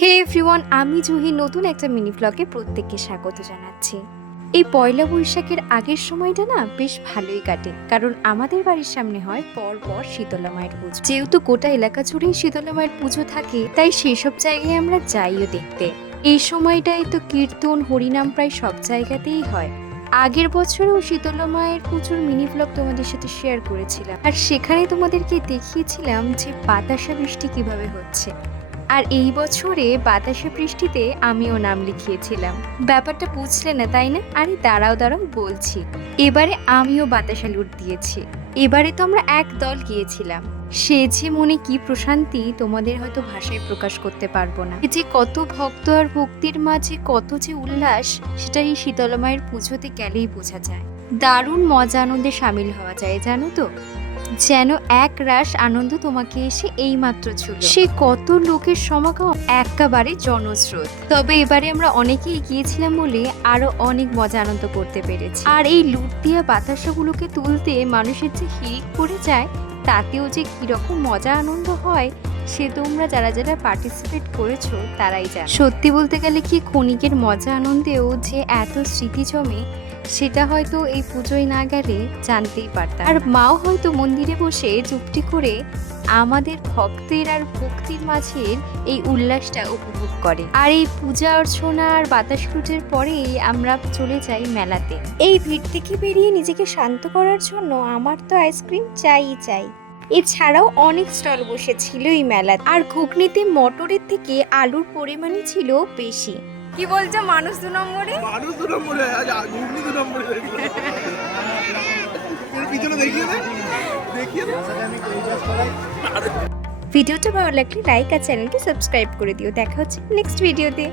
হে everyone, আমি জুহি নতুন একটা মিনি ব্লগে প্রত্যেককে স্বাগত জানাচ্ছি। এই পয়লা বৈশাখের আগের সময়টা না বেশ ভালোই কাটে, কারণ আমাদের বাড়ির সামনে হয় পর শীতলা মায়ের পুজো। যেহেতু গোটা এলাকা জুড়েই শীতলা মায়ের পুজো থাকে, তাই সেসব জায়গায় আমরা যাইও দেখতে। এই সময়টায় তো কীর্তন হরিনাম প্রায় সব জায়গাতেই হয়। আগের বছরও শীতলা মায়ের পুজোর মিনি ব্লগ তোমাদের সাথে শেয়ার করেছিলাম, আর সেখানে তোমাদেরকে দেখিয়েছিলাম যে বাতাসা বৃষ্টি কিভাবে হচ্ছে। আর এই বছরে বাতাসা বৃষ্টিতে আমিও নাম লিখিয়েছিলাম। ব্যাপারটা বুঝলে না, তাই না? আরে দাঁড়াও বলছি। এবারে আমিও বাতাসা লুট দিয়েছি। এবারে তো আমরা এক দল গিয়েছিলাম। সে যে মনে কি প্রশান্তি তোমাদের হয়তো ভাষায় প্রকাশ করতে পারবো না। যে কত ভক্ত আর ভক্তির মাঝে কত যে উল্লাস, সেটা এই শীতলা মায়ের পুজোতে গেলেই বোঝা যায়। দারুণ মজা আনন্দে সামিল হওয়া যায়, জানো তো? যেন এক রাশ আনন্দ তোমাকে এসে এইমাত্র ছিল। সে কত লোকের সমাগম, একেবারে জনস্রোত। তবে এবারে আমরা অনেকেই গিয়েছিলাম বলে আরো অনেক মজা আনন্দ করতে পেরেছি। আর এই লুট দিয়া বাতাসাগুলোকে তুলতে মানুষের যে হিড়িক পড়ে যায়, তাতেও যে কিরকম মজা আনন্দ হয়, সে তোমরা যারা যারা পার্টিসিপেট করেছো তারাই জানো। সত্যি বলতে গেলে কি ক্ষণিকের মজা আনন্দেও যে এত স্মৃতি জমে, সেটা হয়তো এই পুজোয় না গেলে জানতেই পারতাম। আর মাও হয়তো মন্দিরে বসে চুপটি করে আমাদের ভক্তের আর ভক্তির মাঝের এই উল্লাসটা উপভোগ করে। আর এই পূজা অর্চনা আর বাতাস লুটের পরেই আমরা চলে যাই মেলাতে। এই ভিড় থেকে বেরিয়ে নিজেকে শান্ত করার জন্য আমার তো আইসক্রিম চাই। এছাড়াও অনেক স্টল বসেছিল এই মেলাতে, আর ঘুগনিতে মটরের থেকে আলুর পরিমাণই ছিল বেশি। কি বলছো, মানুষ দু নম্বরে? ঘুগনি 2 নম্বরে পিছনে দেখিয়ে দে। ভিডিওটা ভালো লাগলে লাইক আর চ্যানেলকে সাবস্ক্রাইব করে দিও। দেখা হচ্ছে নেক্সট ভিডিওতে।